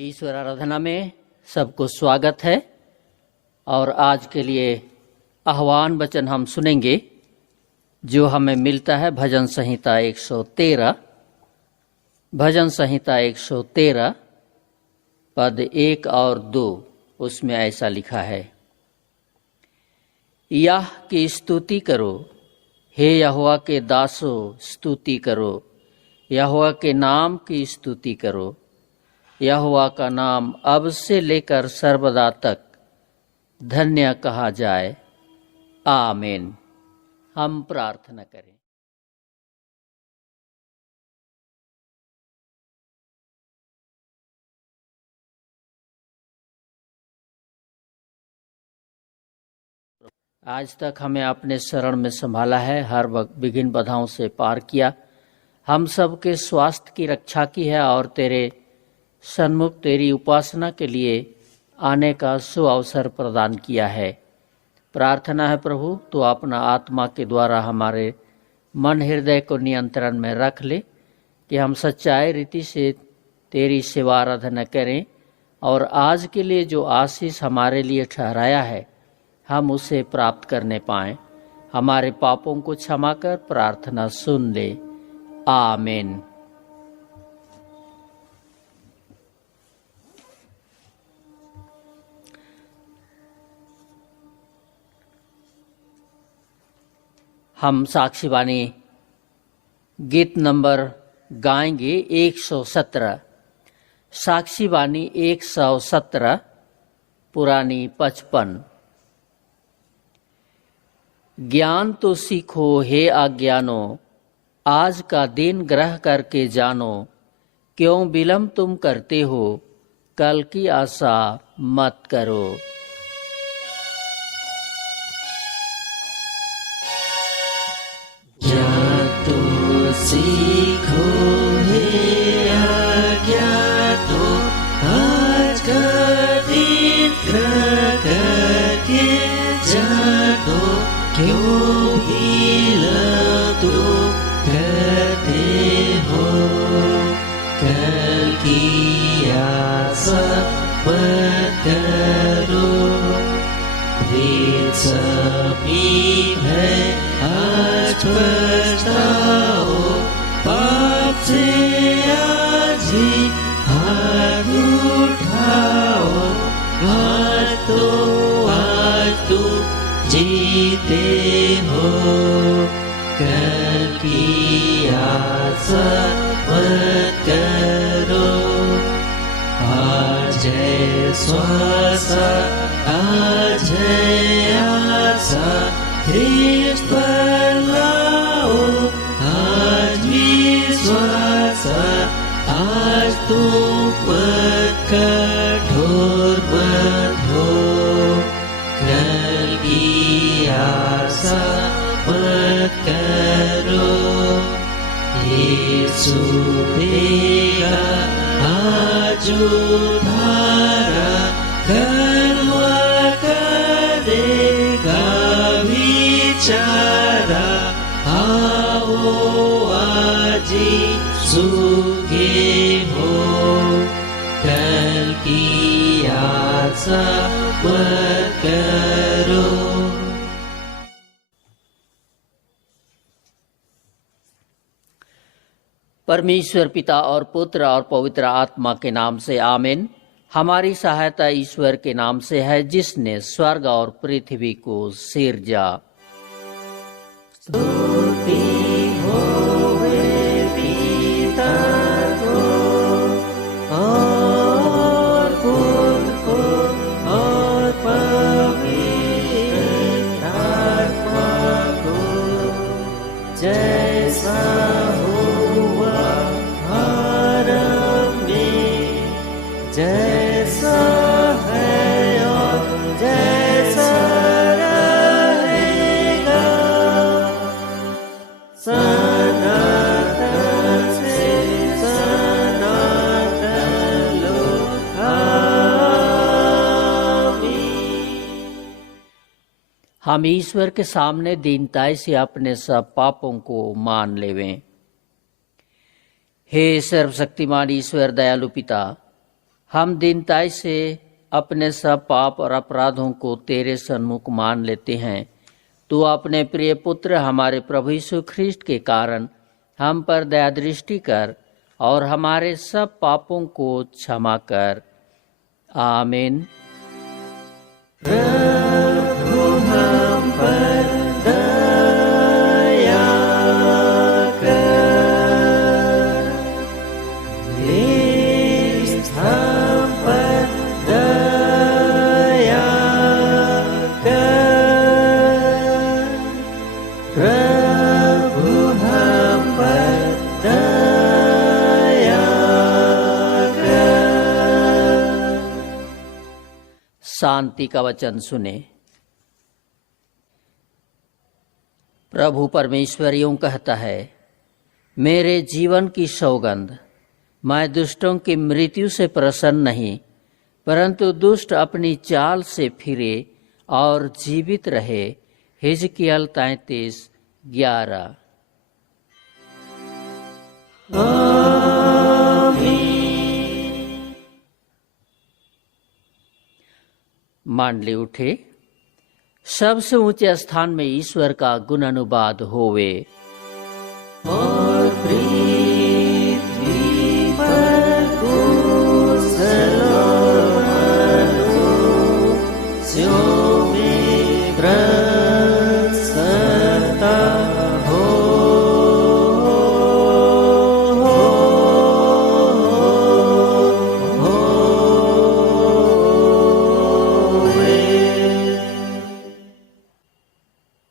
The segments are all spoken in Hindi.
ईश्वर आराधना में सबको स्वागत है। और आज के लिए आह्वान वचन हम सुनेंगे जो हमें मिलता है भजन संहिता 113। भजन संहिता 113 पद 1 और 2, उसमें ऐसा लिखा है, याह की स्तुति करो, हे यहोवा के दासो स्तुति करो, यहोवा के नाम की स्तुति करो। यहोवा का नाम अब से लेकर सर्वदा तक धन्य कहा जाए। आमीन। हम प्रार्थना करें। आज तक हमें अपने शरण में संभाला है, हर वक्त विभिन्न बाधाओं से पार किया, हम सब के स्वास्थ्य की रक्षा की है और तेरे सन्मुख तेरी उपासना के लिए आने का सुअवसर प्रदान किया है। प्रार्थना है प्रभु, तो अपना आत्मा के द्वारा हमारे मन हृदय को नियंत्रण में रख ले कि हम सच्चाई रीति से तेरी सेवा आराधना करें और आज के लिए जो आशीष हमारे लिए ठहराया है हम उसे प्राप्त करने पाएं। हमारे पापों को क्षमा कर प्रार्थना सुन ले। आमीन। हम साक्षीवाणी गीत नंबर गाएंगे 117। साक्षीवाणी 117 पुरानी 55। ज्ञान तो सीखो हे अज्ञानो, आज का दिन ग्रह करके जानो, क्यों विलम्ब तुम करते हो, कल की आशा मत करो। सीखो हे अज्ञातो, आज का दिन ग्रह करके जानो, क्यों विलम्ब तुम करते हो, कल की आशा मत करो। दिन समीप है, आज पछताओ, पाप से आज ही हाथ उठाओ। आज तुम जीते हो, कल की आशा मत करो। आज है श्वास, आज है आशा, ख्रिस्त पर लाओ आज विश्वास। आज तुम पर कठोर मत हो, कल की आशा मत करो। यीशु देगा आज उद्धारा, कलवा करेगा विचारा। आओ आज सुखे हो, कल की आशा मत करो। परमेश्वर पिता और पुत्र और पवित्र आत्मा के नाम से आमीन। हमारी सहायता ईश्वर के नाम से है जिसने स्वर्ग और पृथ्वी को सिरजा। स्तुति होवे पिता को और पुत्र को और पवित्र आत्मा को, जैसा हुआ आरंभ में, जैसा है और जैसा रहेगा, सनातन से सनातन लोक। आमीन। हम ईश्वर के सामने दीनताई से अपने सब पापों को मान लेवें। हे सर्वशक्तिमान ईश्वर दयालु पिता, हम दीनताई से अपने सब पाप और अपराधों को तेरे सन्मुख मान लेते हैं। तू अपने प्रिय पुत्र हमारे प्रभु यीशु ख्रीष्ट के कारण हम पर दया दृष्टि कर और हमारे सब पापों को क्षमा कर। आमीन। प्रभु हम पर दया कर, ख्रीष्ट हम पर दया कर, प्रभु हम पर दया कर। शांति का वचन सुने। प्रभु परमेश्वर यूं कहता है, मेरे जीवन की सौगंध, मैं दुष्टों की मृत्यु से प्रसन्न नहीं, परंतु दुष्ट अपनी चाल से फिरे और जीवित रहे। हिजकिय्याह 33:11। मांडली उठे। सबसे ऊंचे स्थान में ईश्वर का गुण अनुवाद होवे। और पृथ्वी पर कुशल मनुष्यों में प्रसन्नता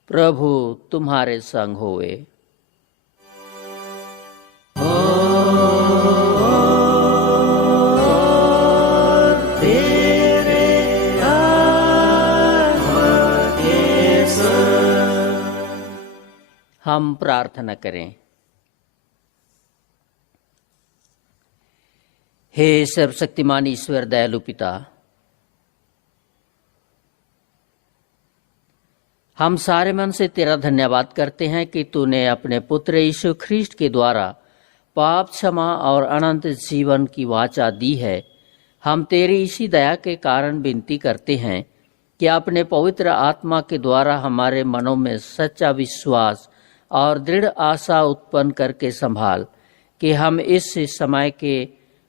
प्रभु तुम्हारे संग होवे। तेरे आत्मा के संग। हम प्रार्थना करें। हे सर्वशक्तिमान ईश्वर दयालु पिता, हम सारे मन से तेरा धन्यवाद करते हैं कि तूने अपने पुत्र यीशु ख्रीष्ट के द्वारा पाप क्षमा और अनंत जीवन की वाचा दी है। हम तेरी इसी दया के कारण विनती करते हैं कि अपने पवित्र आत्मा के द्वारा हमारे मनों में सच्चा विश्वास और दृढ़ आशा उत्पन्न करके संभाल कि हम इस समय के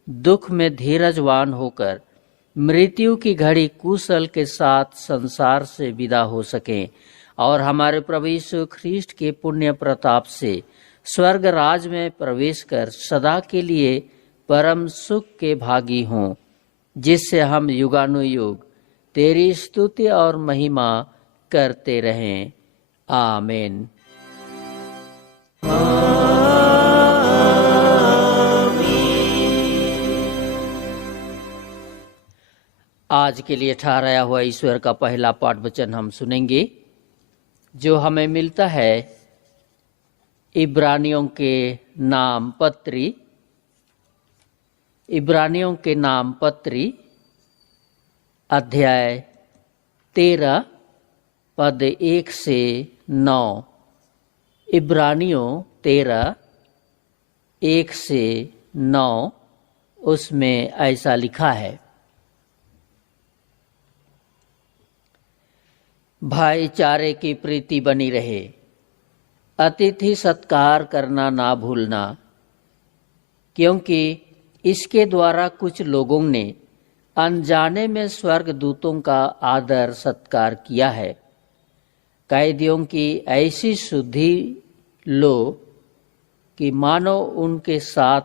दुख में धीरजवान होकर मृत्यु की घड़ी कुशल के साथ संसार से विदा हो सकें और हमारे प्रभु यीशु ख्रीष्ट के पुण्य प्रताप से स्वर्ग राज में प्रवेश कर सदा के लिए परम सुख के भागी हों, जिससे हम युगानुयुग तेरी स्तुति और महिमा करते रहें। आमीन। आज के लिए ठहराया हुआ ईश्वर का पहला पाठ वचन हम सुनेंगे, जो हमें मिलता है इब्रानियों के नाम पत्री अध्याय 13 पद 1 से 9। इब्रानियों 13 1 से 9, उसमें ऐसा लिखा है, भाईचारे की प्रीति बनी रहे, अतिथि सत्कार करना ना भूलना, क्योंकि इसके द्वारा कुछ लोगों ने अनजाने में स्वर्गदूतों का आदर सत्कार किया है। कैदियों की ऐसी शुद्धि लो कि मानो उनके साथ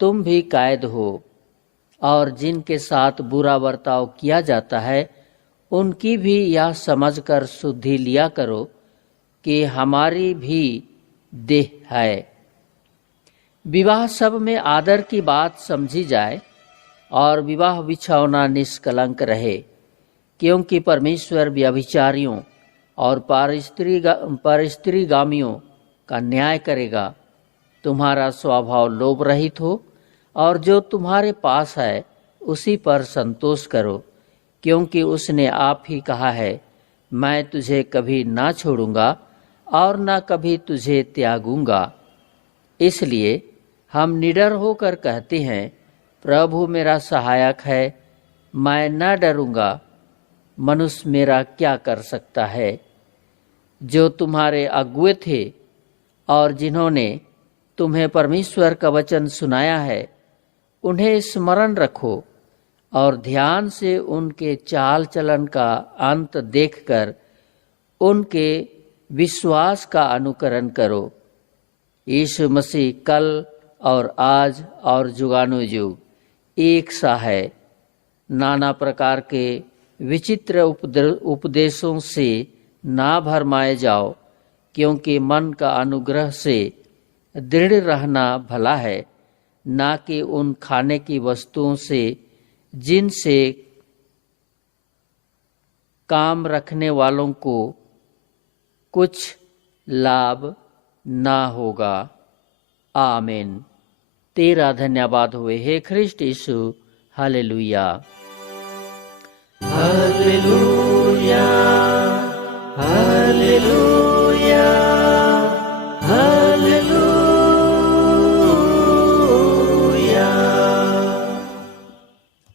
तुम भी कैद हो, और जिनके साथ बुरा बर्ताव किया जाता है उनकी भी यह समझकर शुद्धि लिया करो कि हमारी भी देह है। विवाह सब में आदर की बात समझी जाए और विवाह बिछौना निष्कलंक रहे, क्योंकि परमेश्वर व्यभिचारियों और परस्त्रीगामियों का न्याय करेगा। तुम्हारा स्वभाव लोभ रहित हो और जो तुम्हारे पास है उसी पर संतोष करो, क्योंकि उसने आप ही कहा है, मैं तुझे कभी ना छोड़ूंगा और ना कभी तुझे त्यागूंगा। इसलिए हम निडर होकर कहते हैं, प्रभु मेरा सहायक है, मैं न डरूंगा। मनुष्य मेरा क्या कर सकता है? जो तुम्हारे अगुए थे और जिन्होंने तुम्हें परमेश्वर का वचन सुनाया है, उन्हें स्मरण रखो और ध्यान से उनके चाल चलन का अंत देखकर उनके विश्वास का अनुकरण करो। यीशु मसीह कल और आज और जुगानुजुग एक सा है। नाना प्रकार के विचित्र उपदेशों से ना भरमाए जाओ, क्योंकि मन का अनुग्रह से दृढ़ रहना भला है, ना कि उन खाने की वस्तुओं से जिनसे काम रखने वालों को कुछ लाभ ना होगा। आमीन। तेरा धन्यवाद हुए हे ख्रिस्ट यीशु। हालेलुया। Hallelujah, hallelujah, hallelujah.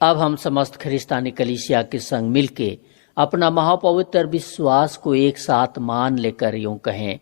अब हम समस्त ख्रिस्तानी कलीसिया के संग मिलके अपना महापवित्र विश्वास को एक साथ मान लेकर यूं कहें,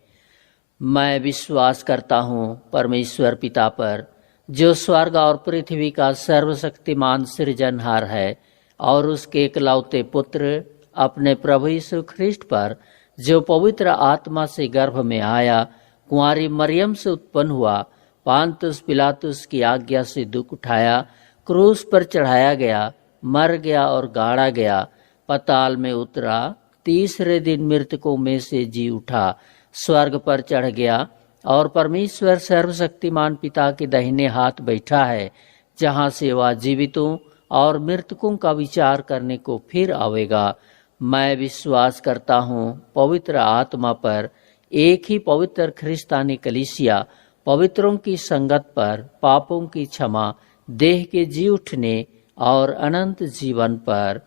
मैं विश्वास करता हूँ परमेश्वर पिता पर, जो स्वर्ग और पृथ्वी का सर्वशक्तिमान सृजनहार है, और उसके इकलौते पुत्र अपने प्रभु यीशु ख्रिस्ट पर, जो पवित्र आत्मा से गर्भ में आया, कुंवारी मरियम से उत्पन्न हुआ, पांतुस पिलातुस की आज्ञा से दुख उठाया, क्रूस पर चढ़ाया गया, मर गया और गाड़ा गया, पताल में उतरा, तीसरे दिन मृतकों में से जी उठा, स्वर्ग पर चढ़ गया और परमेश्वर सर्वशक्तिमान पिता के दाहिने हाथ बैठा है, जहाँ से वह जीवितों और मृतकों का विचार करने को फिर आवेगा। मैं विश्वास करता हूँ पवित्र आत्मा पर, एक ही पवित्र ख्रिस्तानी कलीसिया, पवित्रों की संगत पर, पापों की क्षमा, देह के जी उठने और अनंत जीवन पर।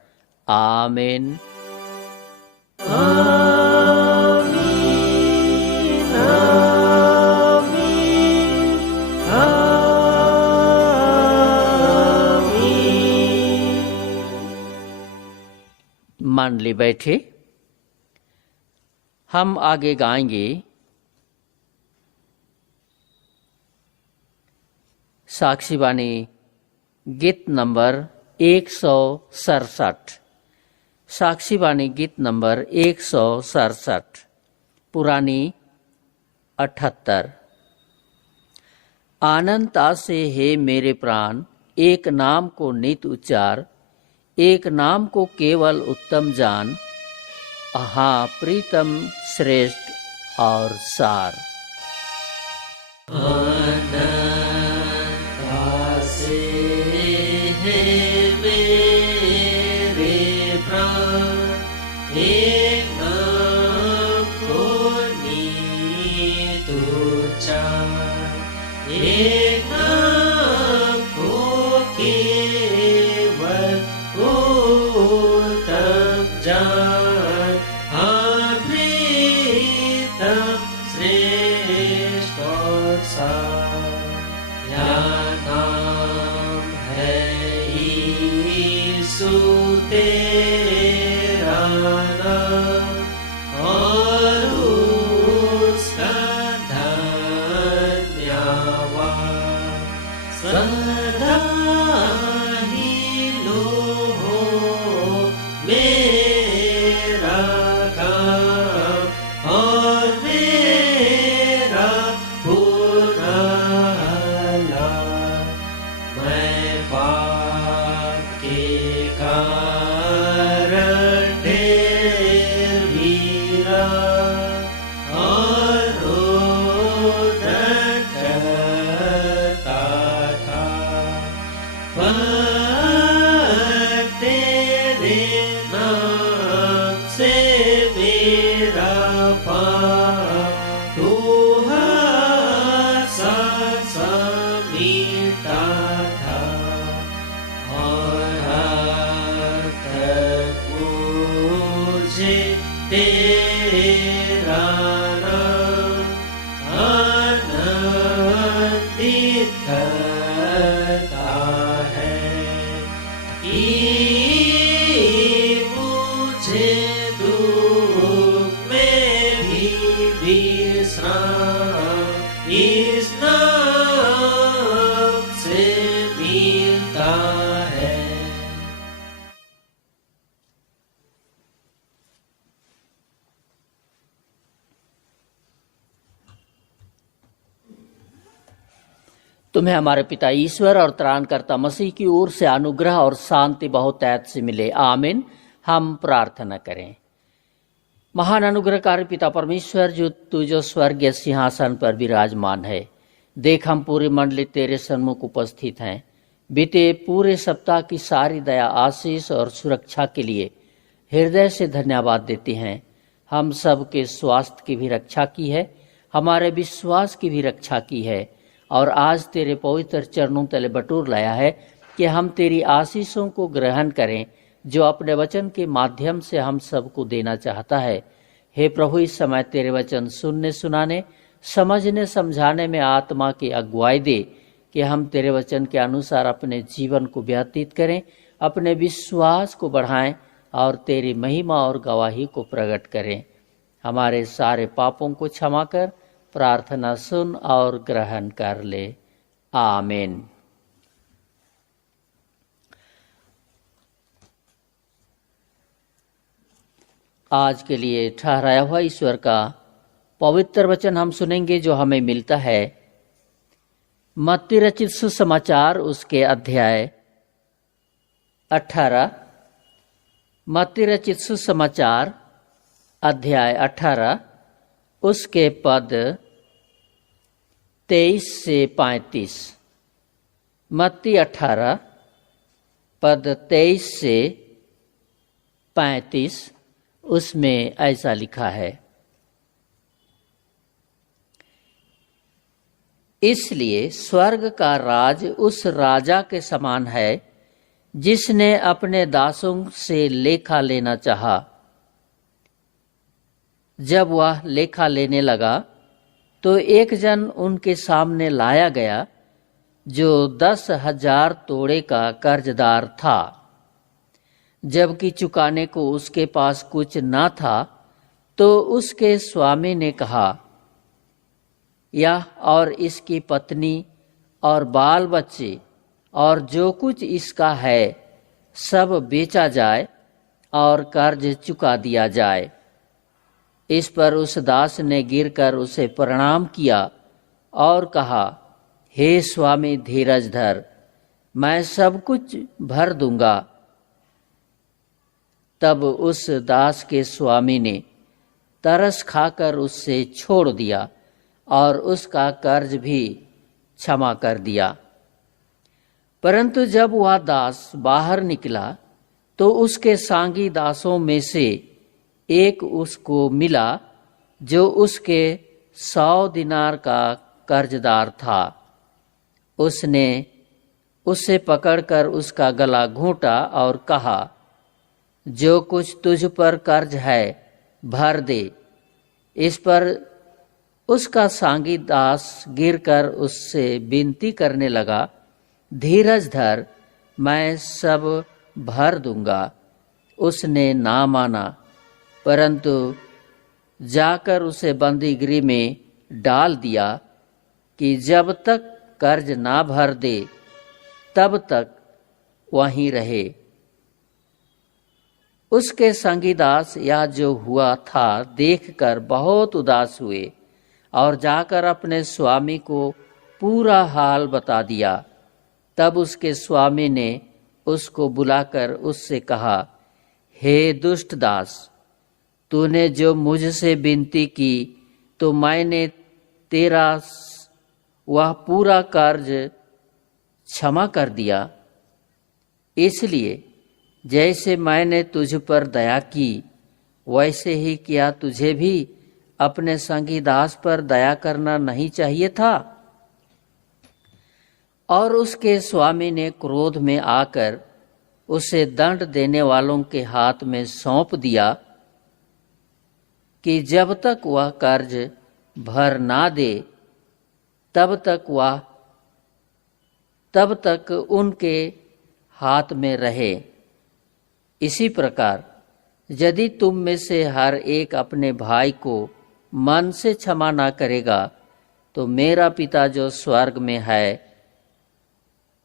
आमीन। मंडली बैठे, हम आगे गाएंगे साक्षी बानी गीत नंबर 167। साक्षी बानी गीत नंबर 167, पुरानी 78। आनंदता से हे मेरे प्राण, एक नाम को नित उच्चार, एक नाम को केवल उत्तम जान, हाँ प्रीतम श्रेष्ठ और सार। आनंदता से है मेरे प्राण, एक नाम को नीत उच्चार, एक नाम को केवल उत्तम जान, हाँ प्रीतम श्रेष्ठ और सार। या नाम है यीशु तेरा नाम, और उसका धन्यवाद सदा ही लो मेरा काम और मेरा पूरा लाभ। मैं पाप के कारण ढेर वीरा और रोदन करता था, पर तेरे नाम से मेरा पाप तू सा मीठा था, और हर तक मुझे तेरा नाम आनंदित करता है। मुझे दुख में भी विश्राम इस नाम से मिलता है। तुम्हें हमारे पिता ईश्वर और त्राणकर्ता मसीह की ओर से अनुग्रह और शांति बहुत ऐत से मिले, आमीन। हम प्रार्थना करें। महान अनुग्रहकारी पिता परमेश्वर, जो तू जो स्वर्गीय सिंहासन पर विराजमान है, देख हम पूरी मंडली तेरे सन्मुख उपस्थित हैं। बीते पूरे सप्ताह की सारी दया, आशीष और सुरक्षा के लिए हृदय से धन्यवाद देते हैं। हम सब के स्वास्थ्य की भी रक्षा की है, हमारे विश्वास की भी रक्षा की है, और आज तेरे पवित्र चरणों तले बटोर लाया है कि हम तेरी आशीषों को ग्रहण करें, जो अपने वचन के माध्यम से हम सबको देना चाहता है। हे प्रभु, इस समय तेरे वचन सुनने, सुनाने, समझने, समझाने में आत्मा की अगुवाई दे कि हम तेरे वचन के अनुसार अपने जीवन को व्यतीत करें, अपने विश्वास को बढ़ाएं और तेरी महिमा और गवाही को प्रकट करें। हमारे सारे पापों को क्षमा कर, प्रार्थना सुन और ग्रहण कर ले, आमीन। आज के लिए ठहराया हुआ ईश्वर का पवित्र वचन हम सुनेंगे, जो हमें मिलता है मत्ती रचित सुसमाचार उसके अध्याय 18। मत्ती रचित सुसमाचार अध्याय 18 उसके पद 23 से 35। मत्ती 18 पद 23 से 35, उसमें ऐसा लिखा है, इसलिए स्वर्ग का राज उस राजा के समान है जिसने अपने दासों से लेखा लेना चाहा। जब वह लेखा लेने लगा तो एक जन उनके सामने लाया गया जो 10,000 तोड़े का कर्जदार था। जबकि चुकाने को उसके पास कुछ न था, तो उसके स्वामी ने कहा, यह और इसकी पत्नी और बाल बच्चे और जो कुछ इसका है सब बेचा जाए और कर्ज चुका दिया जाए। इस पर उस दास ने गिरकर उसे प्रणाम किया और कहा, हे स्वामी, धीरज धर, मैं सब कुछ भर दूंगा। तब उस दास के स्वामी ने तरस खाकर उससे छोड़ दिया और उसका कर्ज भी क्षमा कर दिया। परंतु जब वह दास बाहर निकला तो उसके सांगी दासों में से एक उसको मिला जो उसके 100 दिनार का कर्जदार था। उसने उसे पकड़कर उसका गला घोंटा और कहा, जो कुछ तुझ पर कर्ज है भर दे। इस पर उसका सांगी दास गिरकर उससे विनती करने लगा, धीरज धर, मैं सब भर दूंगा। उसने ना माना, परंतु जाकर उसे बंदी गृह में डाल दिया कि जब तक कर्ज ना भर दे तब तक वहीं रहे। उसके संगी दास यह जो हुआ था देखकर बहुत उदास हुए और जाकर अपने स्वामी को पूरा हाल बता दिया। तब उसके स्वामी ने उसको बुलाकर उससे कहा, हे दुष्ट दास, तूने जो मुझसे विनती की तो मैंने तेरा वह पूरा कर्ज क्षमा कर दिया। इसलिए जैसे मैंने तुझ पर दया की वैसे ही क्या तुझे भी अपने संगी दास पर दया करना नहीं चाहिए था? और उसके स्वामी ने क्रोध में आकर उसे दंड देने वालों के हाथ में सौंप दिया कि जब तक वह कर्ज भर ना दे तब तक उनके हाथ में रहे। इसी प्रकार यदि तुम में से हर एक अपने भाई को मन से क्षमा ना करेगा, तो मेरा पिता जो स्वर्ग में है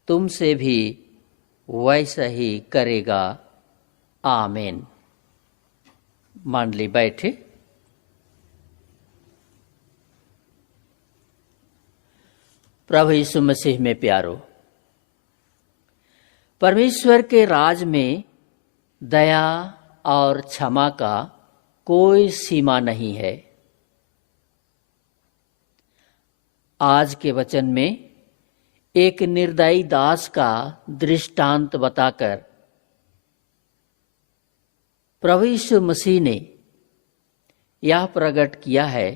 तुमसे भी वैसा ही करेगा। आमीन। मंडली बैठे। प्रभु यीशु मसीह में प्यारो, परमेश्वर के राज में दया और क्षमा का कोई सीमा नहीं है। आज के वचन में एक निर्दयी दास का दृष्टांत बताकर प्रभु यीशु मसीह ने यह प्रकट किया है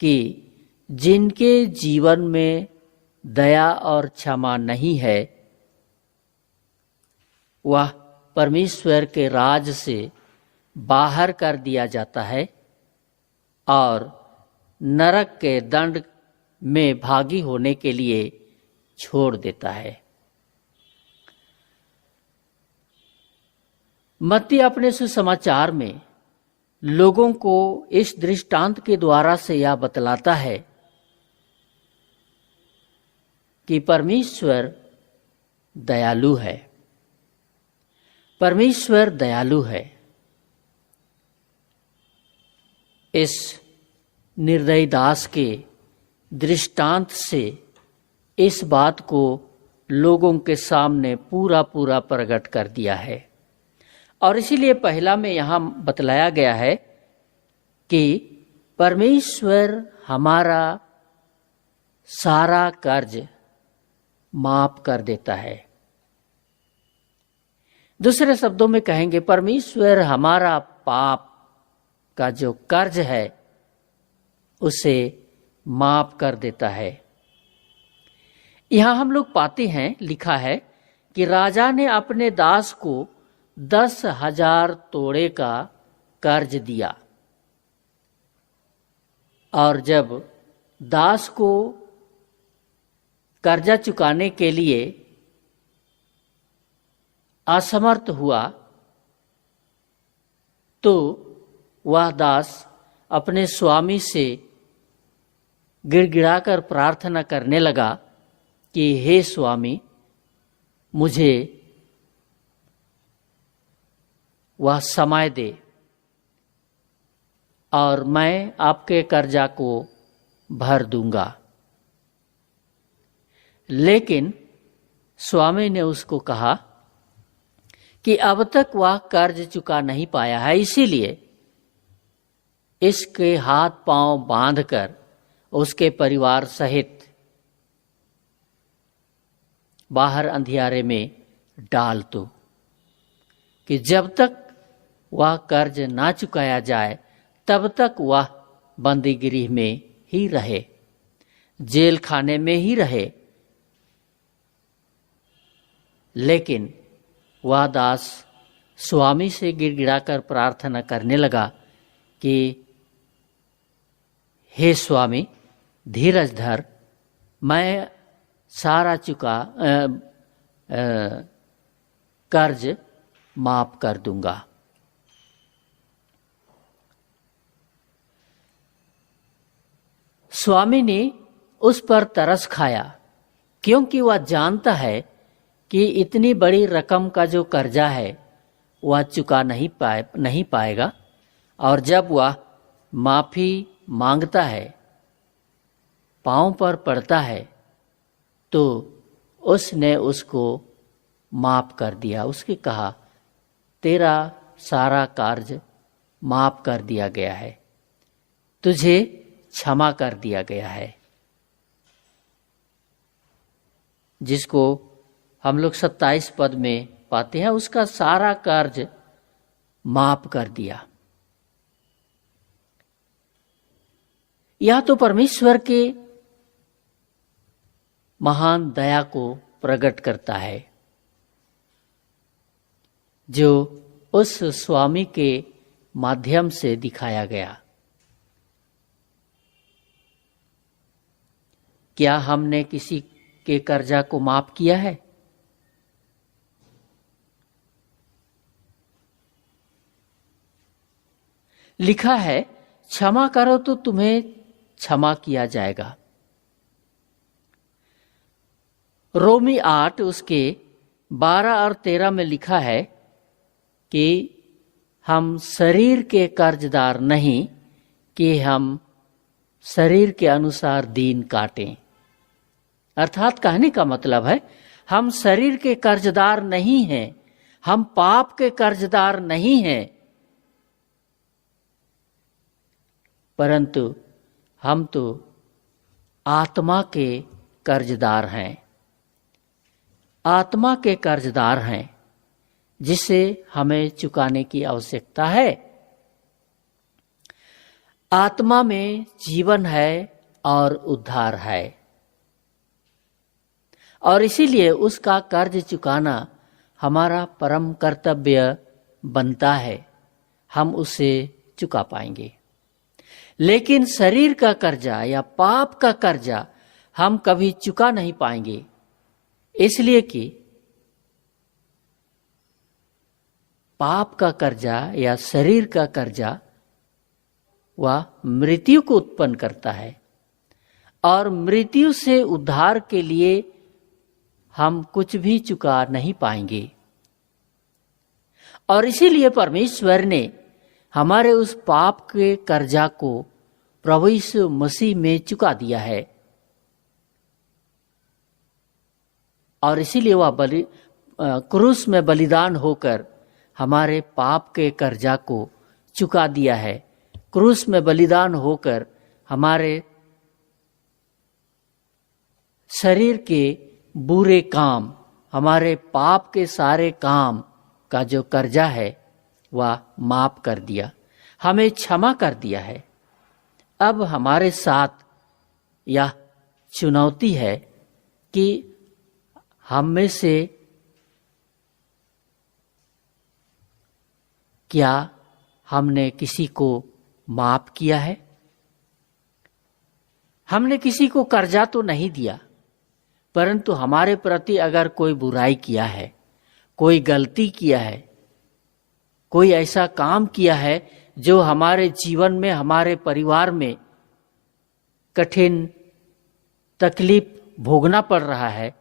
कि जिनके जीवन में दया और क्षमा नहीं है, वह परमेश्वर के राज से बाहर कर दिया जाता है और नरक के दंड में भागी होने के लिए छोड़ देता है। मत्ती अपने सुसमाचार में लोगों को इस दृष्टांत के द्वारा से यह बतलाता है कि परमेश्वर दयालु है। परमेश्वर दयालु है। इस निर्दयी दास के दृष्टांत से इस बात को लोगों के सामने पूरा प्रकट कर दिया है। और इसीलिए पहला में यहाँ बतलाया गया है कि परमेश्वर हमारा सारा कर्ज माफ कर देता है। दूसरे शब्दों में कहेंगे, परमेश्वर हमारा पाप का जो कर्ज है उसे माफ कर देता है। यहां हम लोग पाते हैं, लिखा है कि राजा ने अपने दास को 10,000 तोड़े का कर्ज दिया, और जब दास को कर्जा चुकाने के लिए असमर्थ हुआ तो वह दास अपने स्वामी से गिड़गिड़ाकर प्रार्थना करने लगा कि हे स्वामी, मुझे वह समय दे और मैं आपके कर्जा को भर दूंगा। लेकिन स्वामी ने उसको कहा कि अब तक वह कर्ज चुका नहीं पाया है, इसीलिए इसके हाथ पांव बांधकर उसके परिवार सहित बाहर अंधियारे में डाल दो, कि जब तक वह कर्ज ना चुकाया जाए तब तक वह बंदीगृह में ही रहे, जेल खाने में ही रहे। लेकिन वह दास स्वामी से गिड़गिड़ाकर प्रार्थना करने लगा कि हे स्वामी, धीरज धर, मैं सारा कर्ज माफ कर दूंगा। स्वामी ने उस पर तरस खाया, क्योंकि वह जानता है कि इतनी बड़ी रकम का जो कर्जा है वह चुका नहीं पाएगा, और जब वह माफी मांगता है, पांव पर पड़ता है, तो उसने उसको माफ कर दिया। उसके कहा, तेरा सारा कार्य माफ कर दिया गया है, तुझे क्षमा कर दिया गया है। जिसको हम लोग 27 पद में पाते हैं, उसका सारा कार्य माफ कर दिया। यह तो परमेश्वर के महान दया को प्रकट करता है, जो उस स्वामी के माध्यम से दिखाया गया। क्या हमने किसी के कर्जा को माफ किया है? लिखा है, क्षमा करो तो तुम्हें क्षमा किया जाएगा। रोमी 8 उसके 12 और 13 में लिखा है कि हम शरीर के कर्जदार नहीं कि हम शरीर के अनुसार दीन काटें। अर्थात कहने का मतलब है, हम शरीर के कर्जदार नहीं हैं, हम पाप के कर्जदार नहीं हैं, परंतु हम तो आत्मा के कर्जदार हैं। आत्मा के कर्जदार हैं जिसे हमें चुकाने की आवश्यकता है। आत्मा में जीवन है और उद्धार है, और इसीलिए उसका कर्ज चुकाना हमारा परम कर्तव्य बनता है। हम उसे चुका पाएंगे, लेकिन शरीर का कर्जा या पाप का कर्जा हम कभी चुका नहीं पाएंगे, इसलिए कि पाप का कर्जा या शरीर का कर्जा वह मृत्यु को उत्पन्न करता है, और मृत्यु से उद्धार के लिए हम कुछ भी चुका नहीं पाएंगे। और इसीलिए परमेश्वर ने हमारे उस पाप के कर्जा को प्रभु यीशु मसीह में चुका दिया है, और इसीलिए वह क्रूस में बलिदान होकर हमारे पाप के कर्जा को चुका दिया है। क्रूस में बलिदान होकर हमारे शरीर के बुरे काम, हमारे पाप के सारे काम का जो कर्जा है वह माफ कर दिया, हमें क्षमा कर दिया है। अब हमारे साथ यह चुनौती है कि हम में से क्या हमने किसी को माफ किया है? हमने किसी को कर्जा तो नहीं दिया, परंतु हमारे प्रति अगर कोई बुराई किया है, कोई गलती किया है, कोई ऐसा काम किया है जो हमारे जीवन में, हमारे परिवार में कठिन तकलीफ भोगना पड़ रहा है,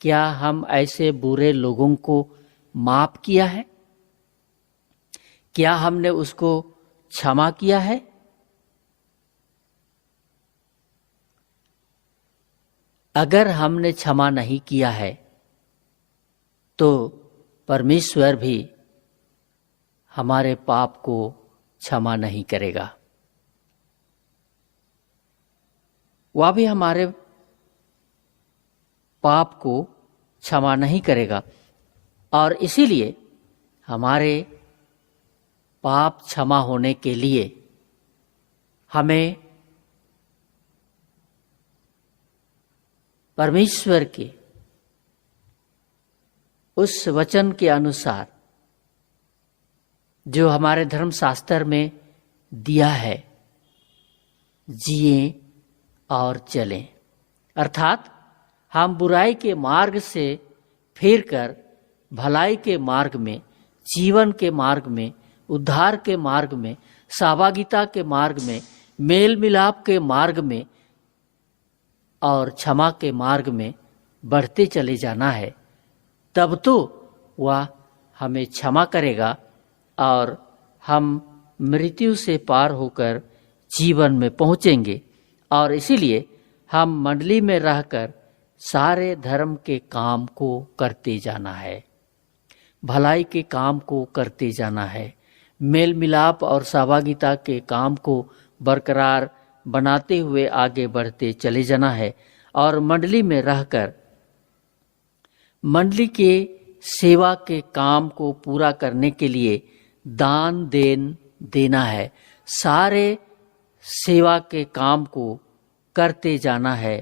क्या हम ऐसे बुरे लोगों को माफ किया है? क्या हमने उसको क्षमा किया है? अगर हमने क्षमा नहीं किया है तो परमेश्वर भी हमारे पाप को क्षमा नहीं करेगा, वह भी हमारे पाप को क्षमा नहीं करेगा। और इसीलिए हमारे पाप क्षमा होने के लिए हमें परमेश्वर के उस वचन के अनुसार जो हमारे धर्मशास्त्र में दिया है जिए और चलें। अर्थात हम बुराई के मार्ग से फिरकर भलाई के मार्ग में, जीवन के मार्ग में, उद्धार के मार्ग में, सहभागिता के मार्ग में, मेल मिलाप के मार्ग में और क्षमा के मार्ग में बढ़ते चले जाना है। तब तो वह हमें क्षमा करेगा और हम मृत्यु से पार होकर जीवन में पहुंचेंगे। और इसीलिए हम मंडली में रहकर सारे धर्म के काम को करते जाना है, भलाई के काम को करते जाना है, मेल मिलाप और सहभागिता के काम को बरकरार बनाते हुए आगे बढ़ते चले जाना है। और मंडली में रहकर मंडली के सेवा के काम को पूरा करने के लिए दान देना है, सारे सेवा के काम को करते जाना है।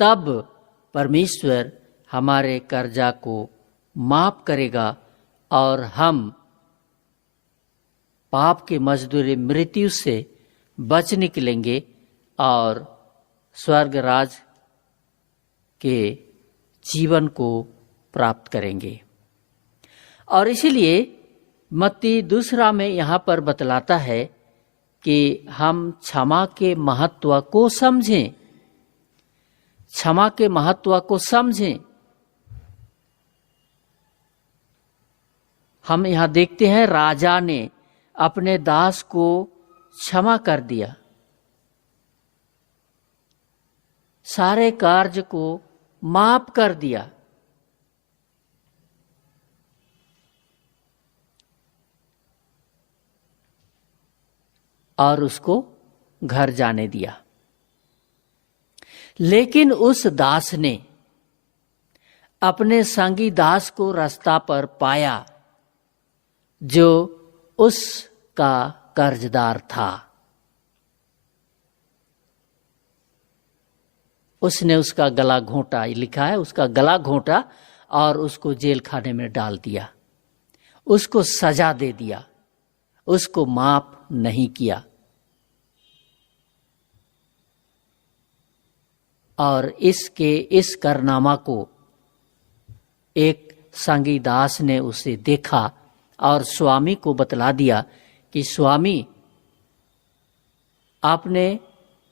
तब परमेश्वर हमारे कर्जा को माफ करेगा और हम पाप की मजदूरी मृत्यु से बच निकलेंगे और स्वर्ग राज के जीवन को प्राप्त करेंगे। और इसीलिए मत्ती 2 में यहाँ पर बतलाता है कि हम क्षमा के महत्व को समझें, क्षमा के महत्व को समझें। हम यहाँ देखते हैं राजा ने अपने दास को क्षमा कर दिया, सारे कार्य को माफ कर दिया। और उसको घर जाने दिया। लेकिन उस दास ने अपने संगी दास को रास्ता पर पाया जो उसका कर्जदार था। उसने उसका गला घोंटा, लिखा है उसका गला घोंटा और उसको जेल खाने में डाल दिया, उसको सजा दे दिया, उसको माफ नहीं किया। और इस कारनामा को एक संगी दास ने उसे देखा और स्वामी को बतला दिया कि स्वामी, आपने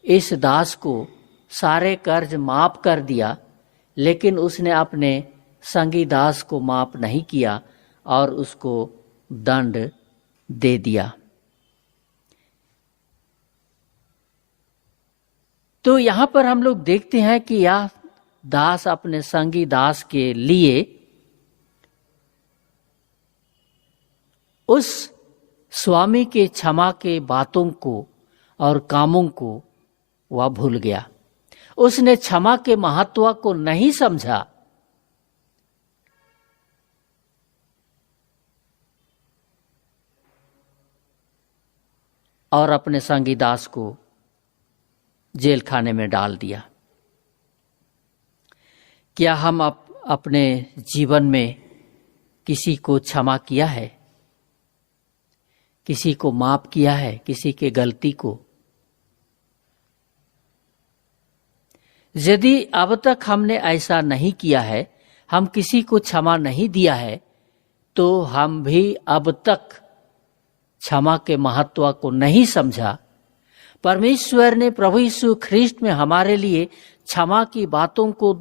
इस दास को सारे कर्ज माफ कर दिया, लेकिन उसने अपने संगी दास को माफ नहीं किया और उसको दंड दे दिया। तो यहां पर हम लोग देखते हैं कि यह दास अपने संगी दास के लिए उस स्वामी के क्षमा के बातों को और कामों को वह भूल गया। उसने क्षमा के महत्व को नहीं समझा। और अपने संगी दास को जेल खाने में डाल दिया। क्या हम अपने जीवन में किसी को क्षमा किया है? किसी को माफ किया है? किसी के गलती को? यदि अब तक हमने ऐसा नहीं किया है, हम किसी को क्षमा नहीं दिया है, तो हम भी अब तक क्षमा के महत्व को नहीं समझा। परमेश्वर ने प्रभु यीशु ख्रीष्ट में हमारे लिए क्षमा की बातों को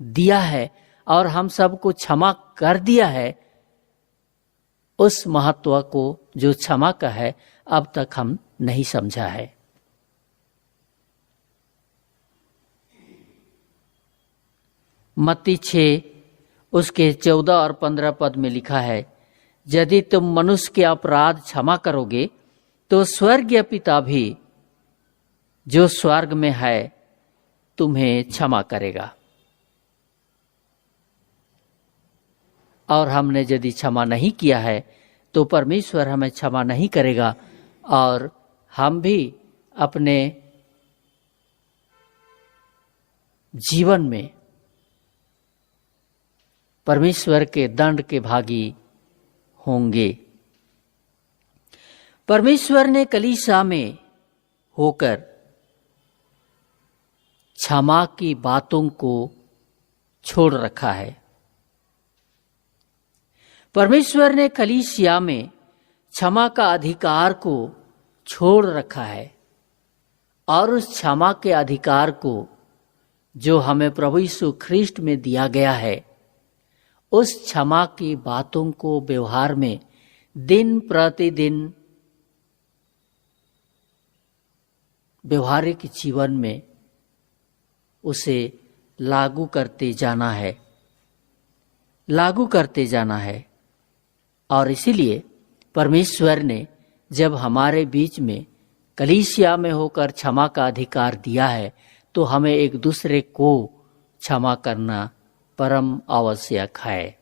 दिया है और हम सबको क्षमा कर दिया है। उस महत्व को जो क्षमा का है, अब तक हम नहीं समझा है। मत्ती 6 उसके 14 और 15 पद में लिखा है, यदि तुम मनुष्य के अपराध क्षमा करोगे तो स्वर्गीय पिता भी जो स्वर्ग में है तुम्हें क्षमा करेगा। और हमने यदि क्षमा नहीं किया है तो परमेश्वर हमें क्षमा नहीं करेगा और हम भी अपने जीवन में परमेश्वर के दंड के भागी होंगे। परमेश्वर ने कलीसिया में होकर क्षमा की बातों को छोड़ रखा है। परमेश्वर ने कलीसिया में क्षमा का अधिकार को छोड़ रखा है और उस क्षमा के अधिकार को जो हमें प्रभु यीशु ख्रीष्ट में दिया गया है, उस क्षमा की बातों को व्यवहार में दिन प्रतिदिन व्यवहारिक जीवन में उसे लागू करते जाना है, लागू करते जाना है। और इसीलिए परमेश्वर ने जब हमारे बीच में कलीसिया में होकर क्षमा का अधिकार दिया है, तो हमें एक दूसरे को क्षमा करना परम आवश्यक है,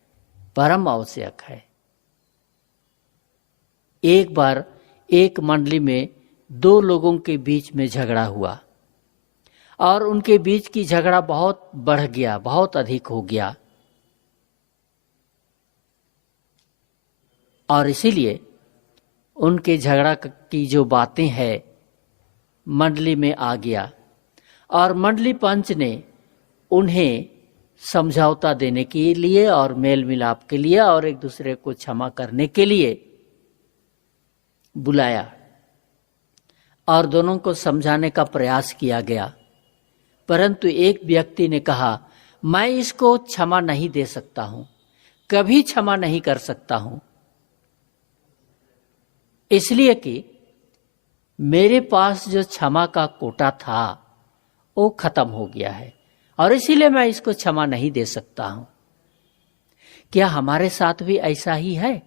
परम आवश्यक है। एक बार एक मंडली में 2 लोगों के बीच में झगड़ा हुआ और उनके बीच की झगड़ा बहुत बढ़ गया, बहुत अधिक हो गया। और इसीलिए उनके झगड़ा की जो बातें हैं मंडली में आ गया और मंडली पंच ने उन्हें समझौता देने के लिए और मेल मिलाप के लिए और एक दूसरे को क्षमा करने के लिए बुलाया। और दोनों को समझाने का प्रयास किया गया, परंतु एक व्यक्ति ने कहा, मैं इसको क्षमा नहीं दे सकता हूं, कभी क्षमा नहीं कर सकता हूं, इसलिए कि मेरे पास जो क्षमा का कोटा था वो खत्म हो गया है और इसीलिए मैं इसको क्षमा नहीं दे सकता हूं। क्या हमारे साथ भी ऐसा ही है?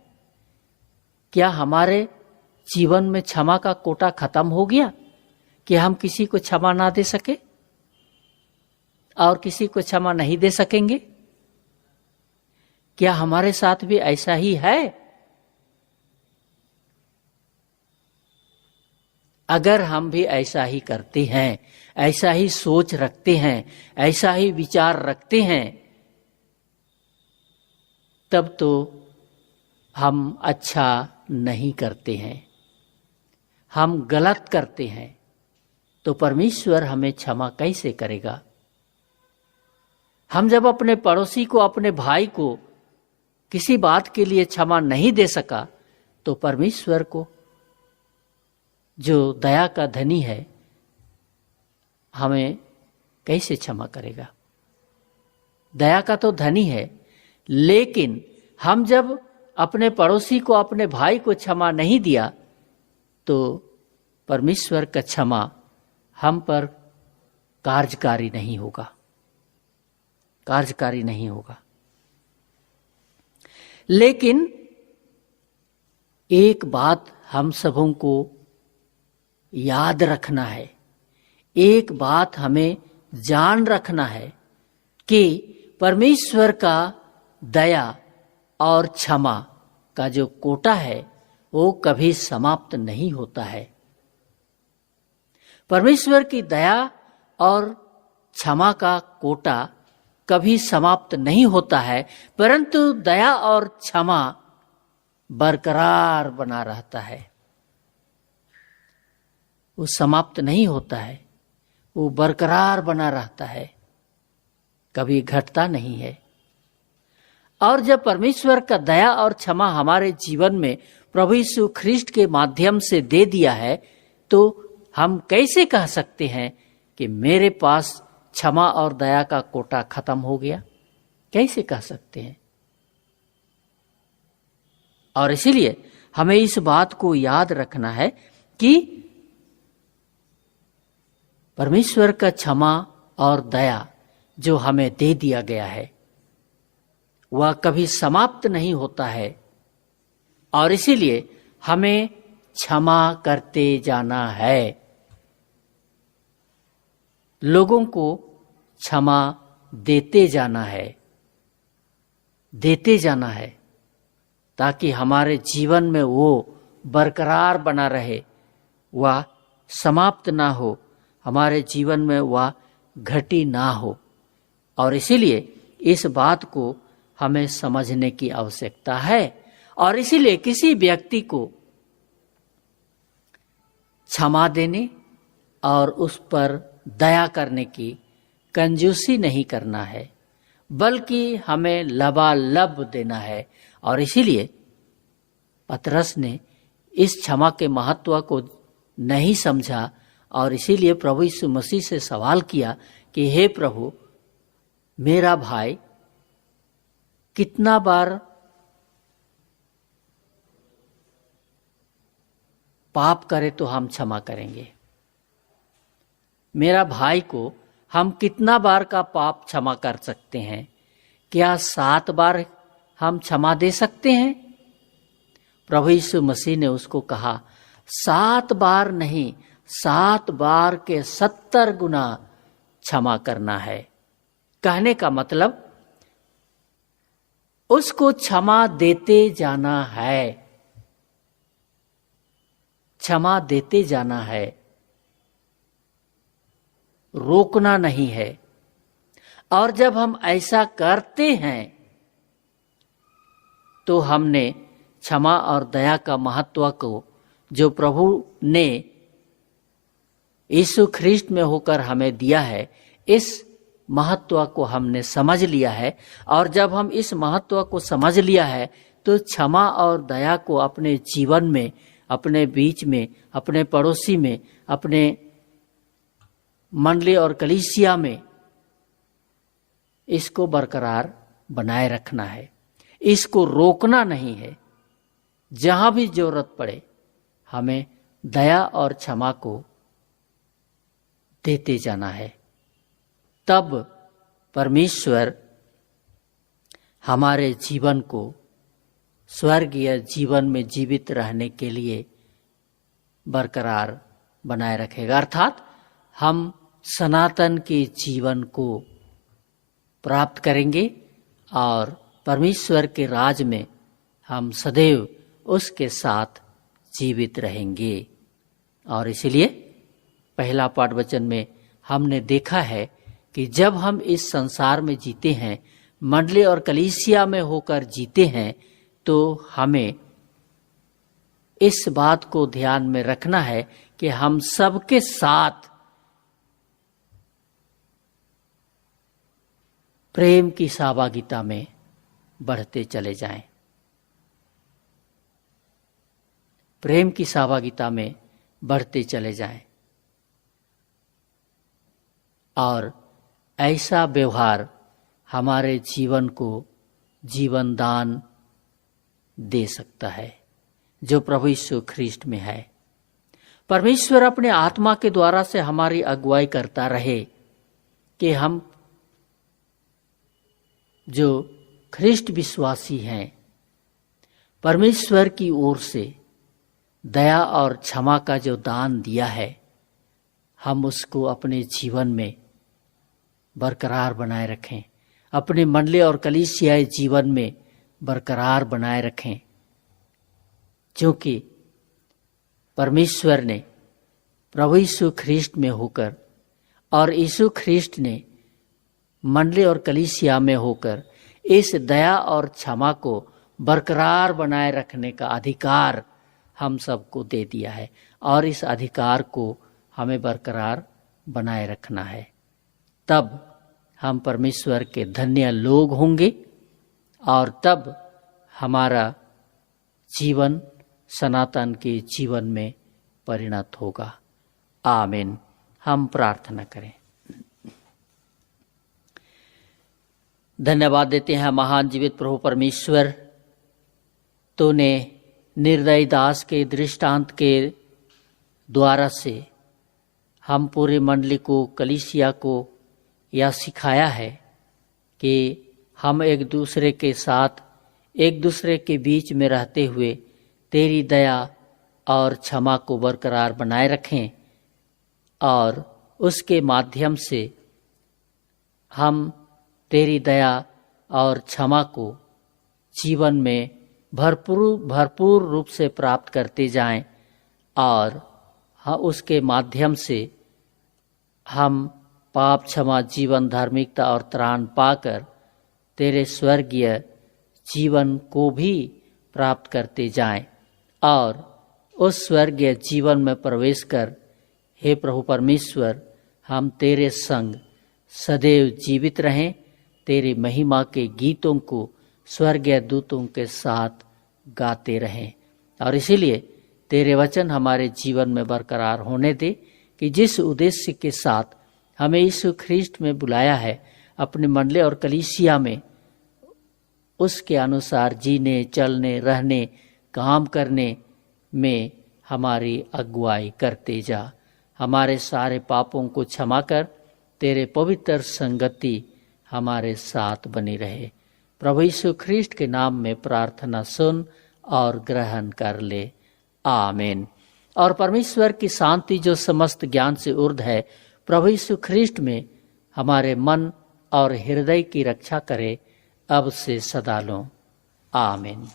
क्या हमारे जीवन में क्षमा का कोटा खत्म हो गया कि हम किसी को क्षमा ना दे सके और किसी को क्षमा नहीं दे सकेंगे? क्या हमारे साथ भी ऐसा ही है? अगर हम भी ऐसा ही करते हैं, ऐसा ही सोच रखते हैं, ऐसा ही विचार रखते हैं, तब तो हम अच्छा नहीं करते हैं, हम गलत करते हैं, तो परमेश्वर हमें क्षमा कैसे करेगा? हम जब अपने पड़ोसी को, अपने भाई को किसी बात के लिए क्षमा नहीं दे सका, तो परमेश्वर को, जो दया का धनी है, हमें कैसे क्षमा करेगा? दया का तो धनी है, लेकिन हम जब अपने पड़ोसी को, अपने भाई को क्षमा नहीं दिया, तो परमेश्वर का क्षमा हम पर कार्यकारी नहीं होगा, कार्यकारी नहीं होगा। लेकिन एक बात हम सबों को याद रखना है, एक बात हमें जान रखना है कि परमेश्वर का दया और क्षमा का जो कोटा है वो कभी समाप्त नहीं होता है। परमेश्वर की दया और क्षमा का कोटा कभी समाप्त नहीं होता है, परंतु दया और क्षमा बरकरार बना रहता है, वो समाप्त नहीं होता है, वो बरकरार बना रहता है, कभी घटता नहीं है। और जब परमेश्वर का दया और क्षमा हमारे जीवन में प्रभु यीशु ख्रीष्ट के माध्यम से दे दिया है, तो हम कैसे कह सकते हैं कि मेरे पास क्षमा और दया का कोटा खत्म हो गया? कैसे कह सकते हैं? और इसीलिए हमें इस बात को याद रखना है कि परमेश्वर का क्षमा और दया जो हमें दे दिया गया है वह कभी समाप्त नहीं होता है, और इसीलिए हमें क्षमा करते जाना है, लोगों को क्षमा देते जाना है, देते जाना है, ताकि हमारे जीवन में वो बरकरार बना रहे, वह समाप्त ना हो, हमारे जीवन में वह घटी ना हो। और इसीलिए इस बात को हमें समझने की आवश्यकता है, और इसीलिए किसी व्यक्ति को क्षमा देने और उस पर दया करने की कंजूसी नहीं करना है, बल्कि हमें लबालब देना है। और इसीलिए पतरस ने इस क्षमा के महत्व को नहीं समझा, और इसीलिए प्रभु यीशु मसीह से सवाल किया कि हे प्रभु, मेरा भाई कितना बार पाप करे तो हम क्षमा करेंगे? मेरा भाई को हम कितना बार का पाप क्षमा कर सकते हैं? क्या 7 बार हम क्षमा दे सकते हैं? प्रभु यीशु मसीह ने उसको कहा, 7 बार नहीं, 7 बार के 70 गुना क्षमा करना है। कहने का मतलब उसको क्षमा देते जाना है, क्षमा देते जाना है, रोकना नहीं है। और जब हम ऐसा करते हैं तो हमने क्षमा और दया का महत्व को जो प्रभु ने यीशु ख्रीष्ट में होकर हमें दिया है, इस महत्व को हमने समझ लिया है। और जब हम इस महत्व को समझ लिया है तो क्षमा और दया को अपने जीवन में, अपने बीच में, अपने पड़ोसी में, अपने मंडली और कलीसिया में इसको बरकरार बनाए रखना है, इसको रोकना नहीं है। जहां भी जरूरत पड़े हमें दया और क्षमा को देते जाना है। तब परमेश्वर हमारे जीवन को स्वर्गीय जीवन में जीवित रहने के लिए बरकरार बनाए रखेगा, अर्थात हम सनातन के जीवन को प्राप्त करेंगे और परमेश्वर के राज में हम सदैव उसके साथ जीवित रहेंगे। और इसलिए पहला पाठ वचन में हमने देखा है कि जब हम इस संसार में जीते हैं, मंडली और कलीसिया में होकर जीते हैं, तो हमें इस बात को ध्यान में रखना है कि हम सबके साथ प्रेम की सहभागिता में बढ़ते चले जाएं, प्रेम की सहभागिता में बढ़ते चले जाएं और ऐसा व्यवहार हमारे जीवन को जीवन दान दे सकता है जो प्रभु यीशु ख्रीष्ट में है। परमेश्वर अपने आत्मा के द्वारा से हमारी अगुवाई करता रहे कि हम जो ख्रीष्ट विश्वासी हैं, परमेश्वर की ओर से दया और क्षमा का जो दान दिया है, हम उसको अपने जीवन में बरकरार बनाए रखें, अपने मंडली और कलीसियाई जीवन में बरकरार बनाए रखें, क्योंकि परमेश्वर ने प्रभु यीशु ख्रीष्ट में होकर और यीशु ख्रीष्ट ने मंडली और कलीसिया में होकर इस दया और क्षमा को बरकरार बनाए रखने का अधिकार हम सबको दे दिया है और इस अधिकार को हमें बरकरार बनाए रखना है। तब हम परमेश्वर के धन्य लोग होंगे और तब हमारा जीवन सनातन के जीवन में परिणत होगा। आमीन। हम प्रार्थना करें। धन्यवाद देते हैं महान जीवित प्रभु परमेश्वर, तूने निर्दयी दास के दृष्टांत के द्वारा से हम पूरे मंडली को, कलीसिया को यह सिखाया है कि हम एक दूसरे के साथ, एक दूसरे के बीच में रहते हुए तेरी दया और क्षमा को बरकरार बनाए रखें और उसके माध्यम से हम तेरी दया और क्षमा को जीवन में भरपूर रूप से प्राप्त करते जाएं और उसके माध्यम से हम पाप क्षमा, जीवन, धार्मिकता और त्राण पाकर तेरे स्वर्गीय जीवन को भी प्राप्त करते जाएं और उस स्वर्गीय जीवन में प्रवेश कर, हे प्रभु परमेश्वर, हम तेरे संग सदैव जीवित रहें, तेरी महिमा के गीतों को स्वर्गीय दूतों के साथ गाते रहें। और इसीलिए तेरे वचन हमारे जीवन में बरकरार होने दे कि जिस उद्देश्य के साथ हमें यीशु ख्रीष्ट में बुलाया है, अपने मंडली और कलीसिया में उसके अनुसार जीने, चलने, रहने, काम करने में हमारी अगुवाई करते जा। हमारे सारे पापों को क्षमा कर तेरे पवित्र संगति हमारे साथ बनी रहे। प्रभु यीशु ख्रीष्ट के नाम में प्रार्थना सुन और ग्रहण कर ले। आमीन। और परमेश्वर की शांति जो समस्त ज्ञान से ऊर्ध्व है, प्रभु यीशु ख्रीष्ट में हमारे मन और हृदय की रक्षा करे, अब से सदा लो। आमीन।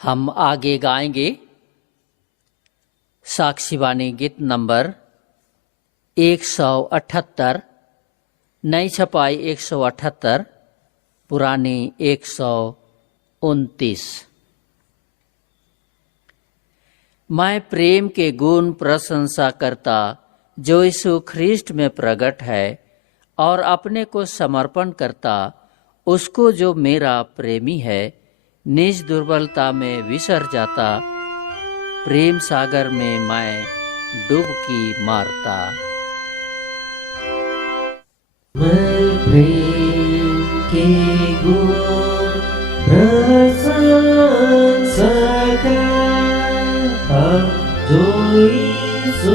हम आगे गाएंगे साक्षीवाणी गीत नंबर 178, नई छपाई 178, पुरानी 129। मैं प्रेम के गुण प्रशंसा करता जो यीशु ख्रिस्ट में प्रकट है और अपने को समर्पण करता उसको जो मेरा प्रेमी है, निज दुर्बलता में विसर जाता, प्रेम सागर में मैं डुबकी मारता। मैं प्रेम के गुण प्रशंसा करता जो यीशु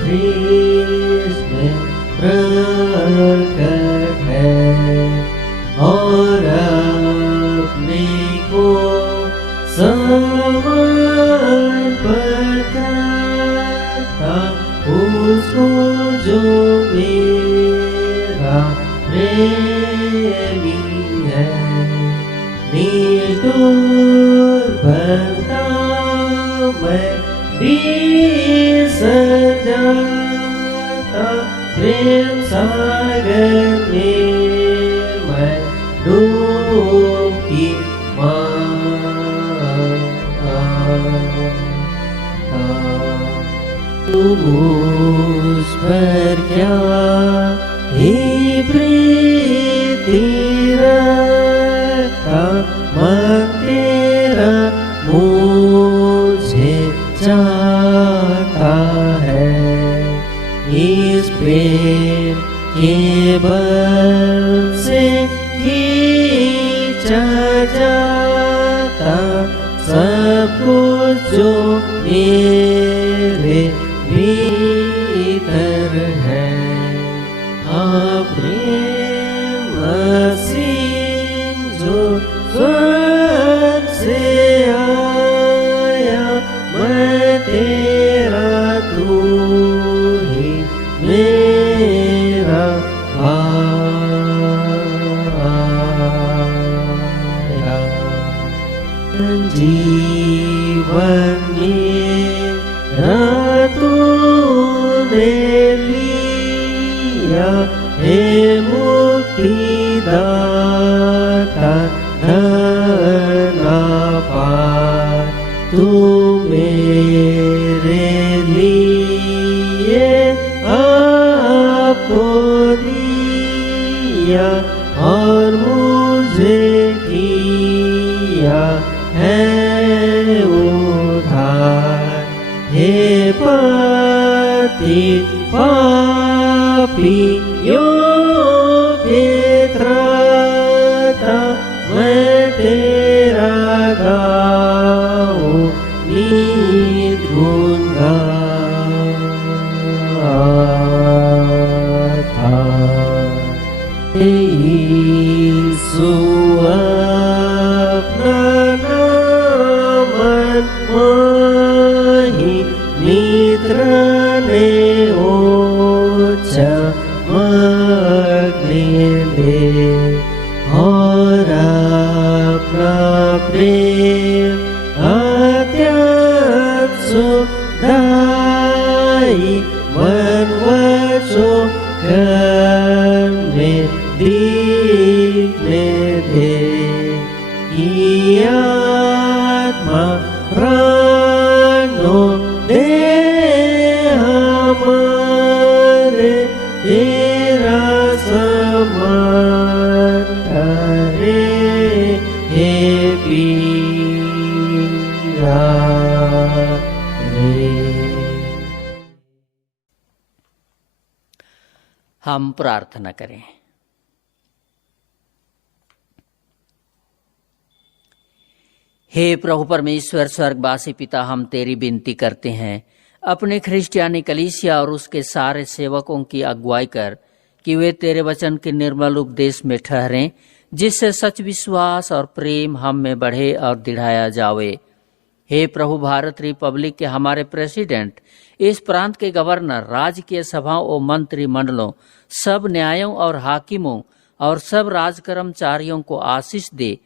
ख्रिस्त में प्रकट है और अपने को समर्पण करता उसको जो मेरा प्रेमी है, निज दुर्बलता में विसर जाता, प्रेम सागर में मैं डुबकी मारता। तुम उस पर क्या ही प्रीति रखता, मन तेरा मुझे चाहता है, इस प्रेम के बल से खींचा जाता सब कुछ जो मेरे भीतर है। प्रेम असीम जो स्वर्ग से आया, मैं तेरा तू ही मेरा आया। जीवन मेरा तूने लिया, हे मुक्तिदाता धन पार, तू मेरे लिए आपको दिया और मुझे किया है उद्धार। हे पतित पापियों के त्राता, मैं तेरा गाऊं नित गुणगाथा। यीशु अपना नाम माही मित्र ने चमकने दे और अपना प्रेम अत्यंत सुखदाई मन वचों में दिखने दे, कि आत्मा प्राणों दे हमारे तेरा समान करे, हे पिया रे। हम प्रार्थना करें। हे प्रभु परमेश्वर स्वर्गवासी पिता, हम तेरी विनती करते हैं, अपने ख्रिस्टियानी कलीसिया और उसके सारे सेवकों की अगुवाई कर कि वे तेरे वचन के निर्मल उपदेश में ठहरें, जिससे सच विश्वास और प्रेम हम में बढ़े और दिढ़ाया जावे। हे प्रभु, भारत रिपब्लिक के हमारे प्रेसिडेंट, इस प्रांत के गवर्नर, राजकीय सभाओं और मंत्री मंडलों, सब न्यायों और हाकिमों और सब राज कर्मचारियों को आशीष दे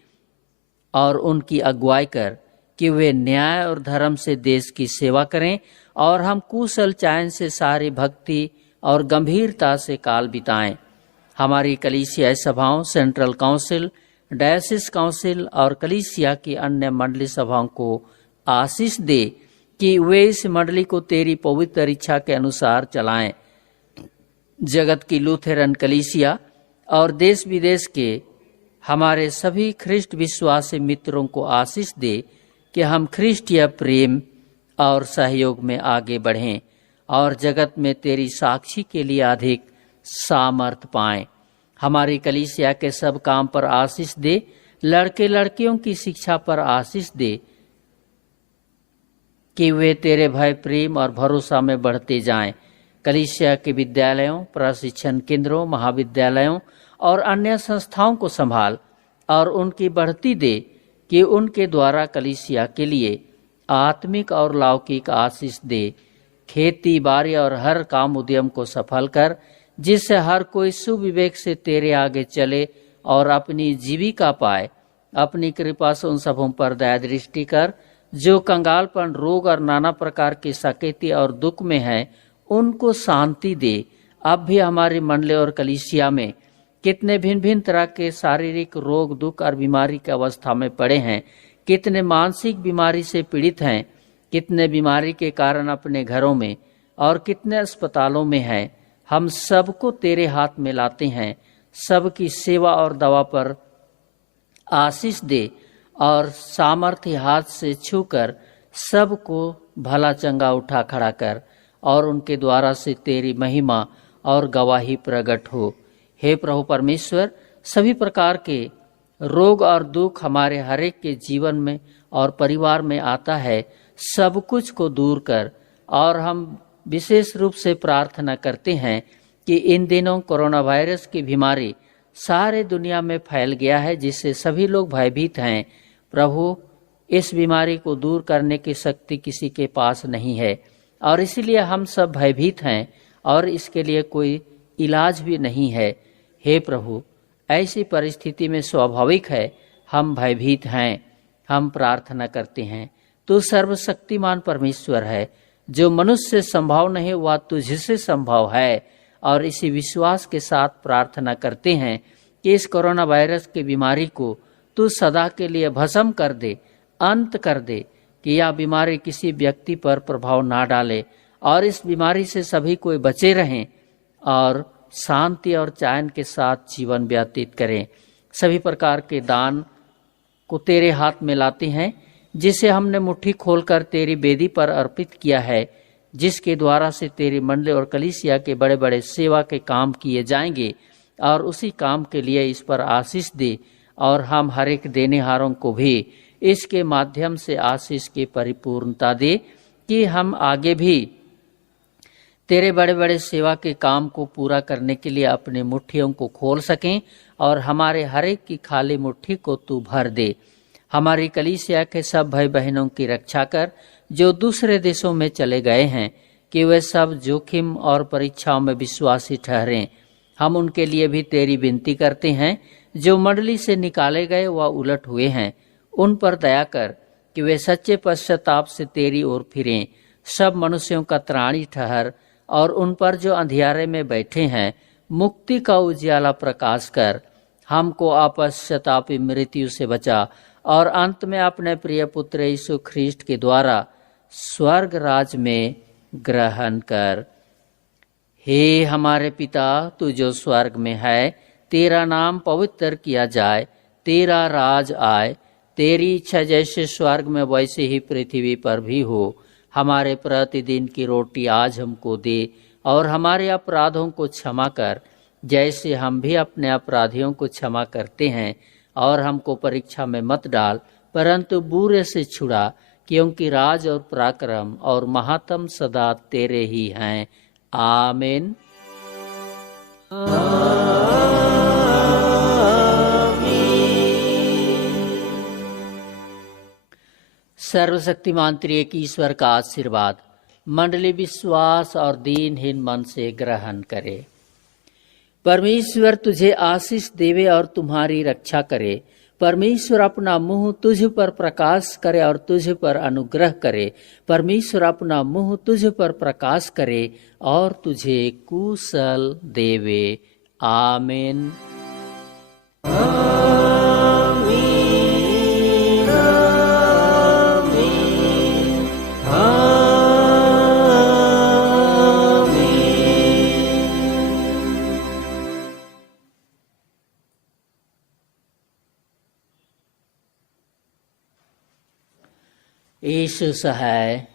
और उनकी अगुवाई कर कि वे न्याय और धर्म से देश की सेवा करें और हम कुशल चैन से सारी भक्ति और गंभीरता से काल बिताएं। हमारी कलीसिया सभाओं, सेंट्रल काउंसिल, डायसिस काउंसिल और कलीसिया की अन्य मंडली सभाओं को आशीष दे कि वे इस मंडली को तेरी पवित्र इच्छा के अनुसार चलाएं। जगत की लूथरन कलीसिया और देश विदेश के हमारे सभी ख्रिस्ट विश्वासी मित्रों को आशीष दे कि हम ख्रिस्टीय प्रेम और सहयोग में आगे बढ़ें और जगत में तेरी साक्षी के लिए अधिक सामर्थ पाएं। हमारी कलीसिया के सब काम पर आशीष दे, लड़के लड़कियों की शिक्षा पर आशीष दे कि वे तेरे भय, प्रेम और भरोसा में बढ़ते जाएं। कलीसिया के विद्यालयों, प्रशिक्षण केंद्रों, महाविद्यालयों और अन्य संस्थाओं को संभाल और उनकी बढ़ती दे कि उनके द्वारा कलीसिया के लिए आत्मिक और लौकिक आशीष दे। खेती बाड़ी और हर काम उद्यम को सफल कर, जिससे हर कोई सुविवेक से तेरे आगे चले और अपनी जीविका पाए। अपनी कृपा से उन सबों पर दया दृष्टि कर जो कंगालपन, रोग और नाना प्रकार की सकेती और दुख में हैं, उनको शांति दे। अब भी हमारी मंडली और कलीसिया में कितने भिन्न भिन्न तरह के शारीरिक रोग, दुख और बीमारी की अवस्था में पड़े हैं, कितने मानसिक बीमारी से पीड़ित हैं, कितने बीमारी के कारण अपने घरों में और कितने अस्पतालों में हैं। हम सबको तेरे हाथ में लाते हैं। सबकी सेवा और दवा पर आशीष दे और सामर्थ्य हाथ से छूकर सबको भला चंगा उठा खड़ा कर और उनके द्वारा से तेरी महिमा और गवाही प्रकट हो। हे प्रभु परमेश्वर, सभी प्रकार के रोग और दुख हमारे हरेक के जीवन में और परिवार में आता है, सब कुछ को दूर कर। और हम विशेष रूप से प्रार्थना करते हैं कि इन दिनों कोरोना वायरस की बीमारी सारे दुनिया में फैल गया है, जिससे सभी लोग भयभीत हैं। प्रभु, इस बीमारी को दूर करने की शक्ति किसी के पास नहीं है और इसीलिए हम सब भयभीत हैं और इसके लिए कोई इलाज भी नहीं है। हे प्रभु, ऐसी परिस्थिति में स्वाभाविक है हम भयभीत हैं। हम प्रार्थना करते हैं, तू सर्वशक्तिमान परमेश्वर है, जो मनुष्य से संभव नहीं वह तुझसे संभव है। और इसी विश्वास के साथ प्रार्थना करते हैं कि इस कोरोना वायरस की बीमारी को तू सदा के लिए भस्म कर दे, अंत कर दे, कि यह बीमारी किसी व्यक्ति पर प्रभाव ना डाले और इस बीमारी से सभी कोई बचे रहें और शांति और चैन के साथ जीवन व्यतीत करें। सभी प्रकार के दान को तेरे हाथ में लाते हैं, जिसे हमने मुट्ठी खोलकर तेरी वेदी पर अर्पित किया है, जिसके द्वारा से तेरी मंडली और कलीसिया के बड़े बड़े सेवा के काम किए जाएंगे। और उसी काम के लिए इस पर आशीष दे और हम हर एक देनेहारों को भी इसके माध्यम से आशीष की परिपूर्णता दे कि हम आगे भी तेरे बड़े बड़े सेवा के काम को पूरा करने के लिए अपनी मुट्ठियों को खोल सकें और हमारे हर एक की खाली मुट्ठी को तू भर दे। हमारी कलीसिया के सब भाई बहनों की रक्षा कर जो दूसरे देशों में चले गए हैं, कि वे सब जोखिम और परीक्षाओं में विश्वासी ठहरें। हम उनके लिए भी तेरी विनती करते हैं। जो मंडली से निकाले गए व उलट हुए हैं, उन पर दया कर कि वे सच्चे पश्चाताप से तेरी ओर फिरें। सब मनुष्यों का त्राणी ठहर और उन पर जो अंधियारे में बैठे हैं मुक्ति का उजियाला प्रकाश कर। हमको अपश्चातापी मृत्यु से बचा और अंत में अपने प्रिय पुत्र यीशु ख्रीष्ट के द्वारा स्वर्ग राज में ग्रहण कर। हे हमारे पिता, तू जो स्वर्ग में है, तेरा नाम पवित्र किया जाए, तेरा राज आए, तेरी इच्छा जैसे स्वर्ग में वैसे ही पृथ्वी पर भी हो। हमारे प्रतिदिन की रोटी आज हमको दे और हमारे अपराधों को क्षमा कर, जैसे हम भी अपने अपराधियों को क्षमा करते हैं। और हमको परीक्षा में मत डाल, परंतु बुरे से छुड़ा, क्योंकि राज और पराक्रम और महात्म सदा तेरे ही हैं। आमीन। सर्वशक्तिमान त्रिएक ईश्वर का आशीर्वाद मंडली विश्वास और दीनहीन मन से ग्रहण करे। परमेश्वर तुझे आशीष देवे और तुम्हारी रक्षा करे। परमेश्वर अपना मुंह तुझ पर प्रकाश करे और तुझ पर अनुग्रह करे। परमेश्वर अपना मुंह तुझ पर प्रकाश करे और तुझे कुशल देवे। आमीन। यीशु सहाय